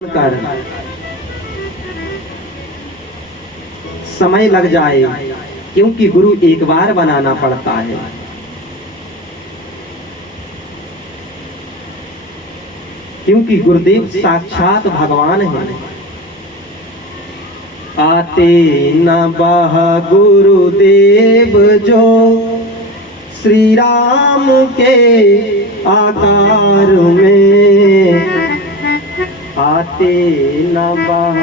कर समय लग जाए, क्योंकि गुरु एक बार बनाना पड़ता है। क्योंकि गुरुदेव साक्षात भगवान है। आते न बह गुरुदेव जो श्री राम के आकार में, आते न बह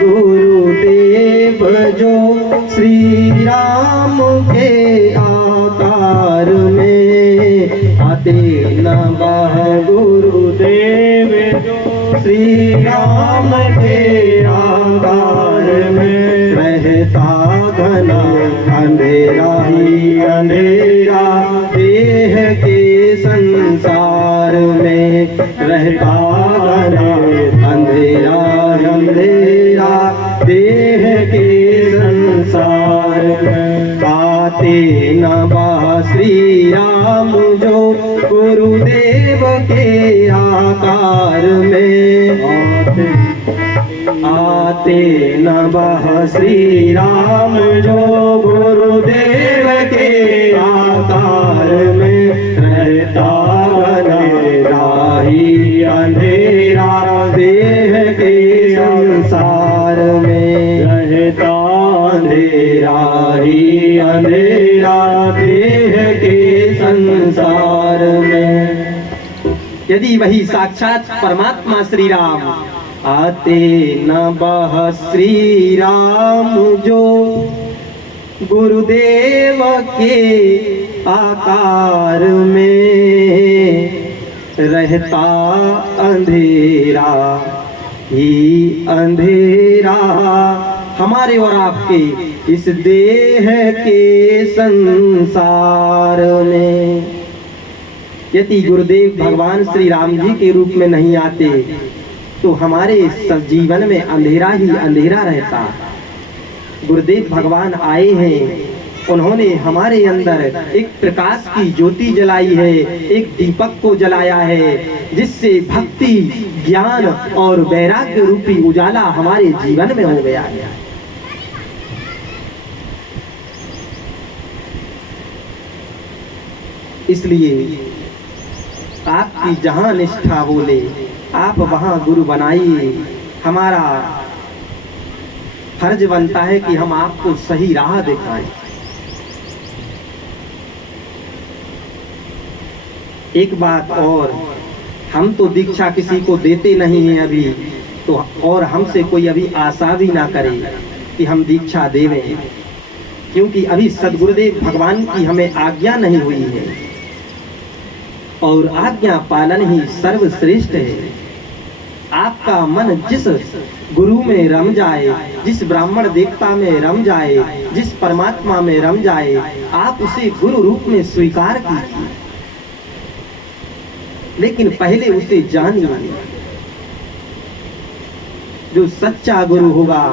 गुरुदेव जो श्री राम के आकार में, आते न बह गुरुदेव जो श्री राम के आकार में, रहता घना अंधेरा ही अंधेरा देह के संसार में, रहता अंधेरा अंधेरा देह के संसार में। आते न बह श्री राम जो गुरुदेव के आकार में, आते न बह श्री राम जो गुरुदेव के आकार में, रहता अंधेरा ही अंधेरा देह के संसार में, रहता अंधेरा ही अंधेरा देह के संसार में। यदि वही साक्षात परमात्मा श्री राम, आते न बह श्री राम जो गुरुदेव के आकार में, रहता अंधेरा ही अंधेरा हमारे और आपके इस देह के संसार में। यदि गुरुदेव भगवान श्री राम जी के रूप में नहीं आते तो हमारे जीवन में अंधेरा ही अंधेरा रहता। गुरुदेव भगवान आए हैं, उन्होंने हमारे अंदर एक प्रकाश की ज्योति जलाई है, एक दीपक को जलाया है, जिससे भक्ति ज्ञान और वैराग्य रूपी उजाला हमारे जीवन में हो गया है। इसलिए आपकी जहां निष्ठा बोले आप वहां गुरु बनाइए। हमारा फर्ज बनता है कि हम आपको सही राह दिखाएं। एक बात और, हम तो दीक्षा किसी को देते नहीं हैं अभी तो, और हमसे कोई अभी आशा भी ना करे कि हम दीक्षा देवें, क्योंकि अभी सद्गुरुदेव भगवान की हमें आज्ञा नहीं हुई है और आज्ञा पालन ही सर्वश्रेष्ठ है। आपका मन जिस गुरु में रम जाए, जिस ब्राह्मण देवता में रम जाए, जिस परमात्मा में रम जाए, आप उसे गुरु रूप में स्वीकार कीजिए, लेकिन पहले उसे जानिए। जो सच्चा गुरु होगा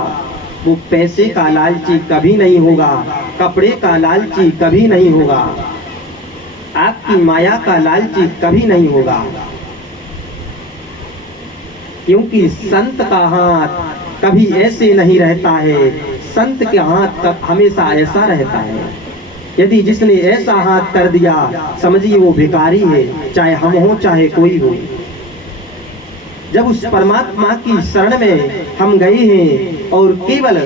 वो पैसे का लालची कभी नहीं होगा, कपड़े का लालची कभी नहीं होगा, आपकी माया का लालची कभी नहीं होगा। क्योंकि संत का हाथ कभी ऐसे नहीं रहता है, संत के हाथ हमेशा ऐसा रहता है। यदि जिसने ऐसा हाथ कर दिया समझिए वो भिखारी है, चाहे हम हो चाहे कोई हो। जब उस परमात्मा की शरण में हम गए हैं और केवल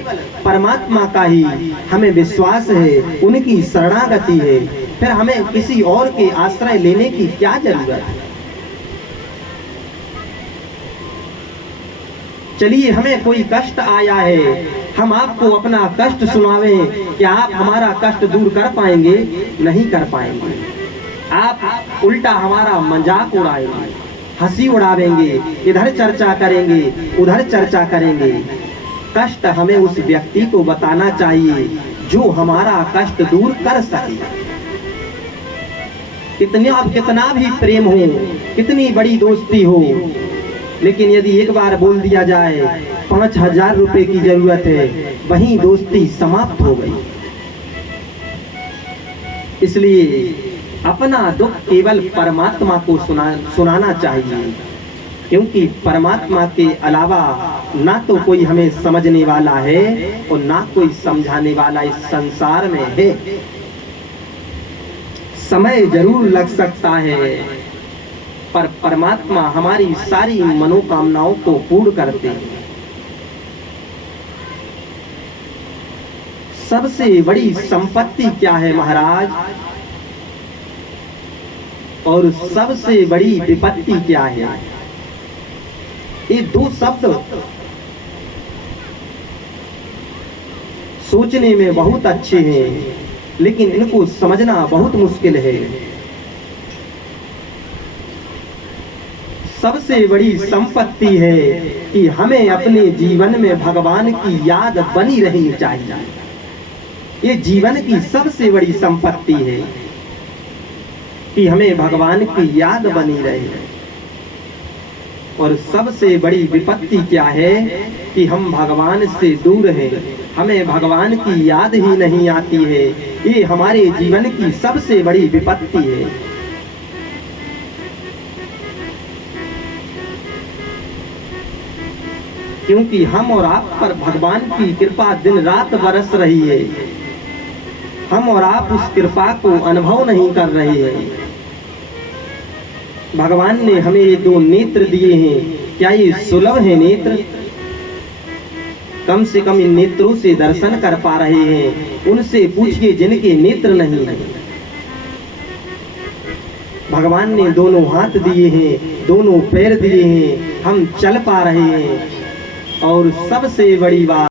परमात्मा का ही हमें विश्वास है, उनकी शरणागति है, फिर हमें किसी और के आश्रय लेने की क्या जरूरत है। चलिए हमें कोई कष्ट आया है, हम आपको अपना कष्ट सुनावें, क्या आप हमारा कष्ट दूर कर पाएंगे? नहीं कर पाएंगे। आप उल्टा हमारा मजाक उड़ाएंगे, हंसी उड़ावेंगे, इधर चर्चा करेंगे उधर चर्चा करेंगे। कष्ट हमें उस व्यक्ति को बताना चाहिए जो हमारा कष्ट दूर कर सके। कितना भी प्रेम हो, कितनी बड़ी दोस्ती हो, लेकिन यदि एक बार बोल दिया जाए 5,000 रुपए की जरूरत है, वहीं दोस्ती समाप्त हो गई। इसलिए अपना दुख केवल परमात्मा को सुनाना चाहिए, क्योंकि परमात्मा के अलावा ना तो कोई हमें समझने वाला है और ना कोई समझाने वाला इस संसार में है। समय जरूर लग सकता है, पर परमात्मा हमारी सारी मनोकामनाओं को पूर्ण करते हैं। सबसे बड़ी संपत्ति क्या है महाराज, और सबसे बड़ी विपत्ति क्या है? ये दो शब्द सोचने में बहुत अच्छे हैं, लेकिन इनको समझना बहुत मुश्किल है। सबसे बड़ी संपत्ति है कि हमें अपने जीवन में भगवान की याद बनी रहनी चाहिए। ये जीवन की सबसे बड़ी संपत्ति है कि हमें भगवान की याद बनी रहे। और सबसे बड़ी विपत्ति क्या है कि हम भगवान से दूर हैं, हमें भगवान की याद ही नहीं आती है। ये हमारे जीवन की सबसे बड़ी विपत्ति है। क्योंकि हम और आप पर भगवान की कृपा दिन रात बरस रही है, हम और आप उस कृपा को अनुभव नहीं कर रहे हैं। भगवान ने हमें ये दो नेत्र दिए हैं, क्या ये सुलभ है नेत्र? कम से कम इन नेत्रों से दर्शन कर पा रहे हैं, उनसे पूछिए जिनके नेत्र नहीं है। भगवान ने दोनों हाथ दिए हैं, दोनों पैर दिए हैं, हम चल पा रहे हैं। और सबसे बड़ी बात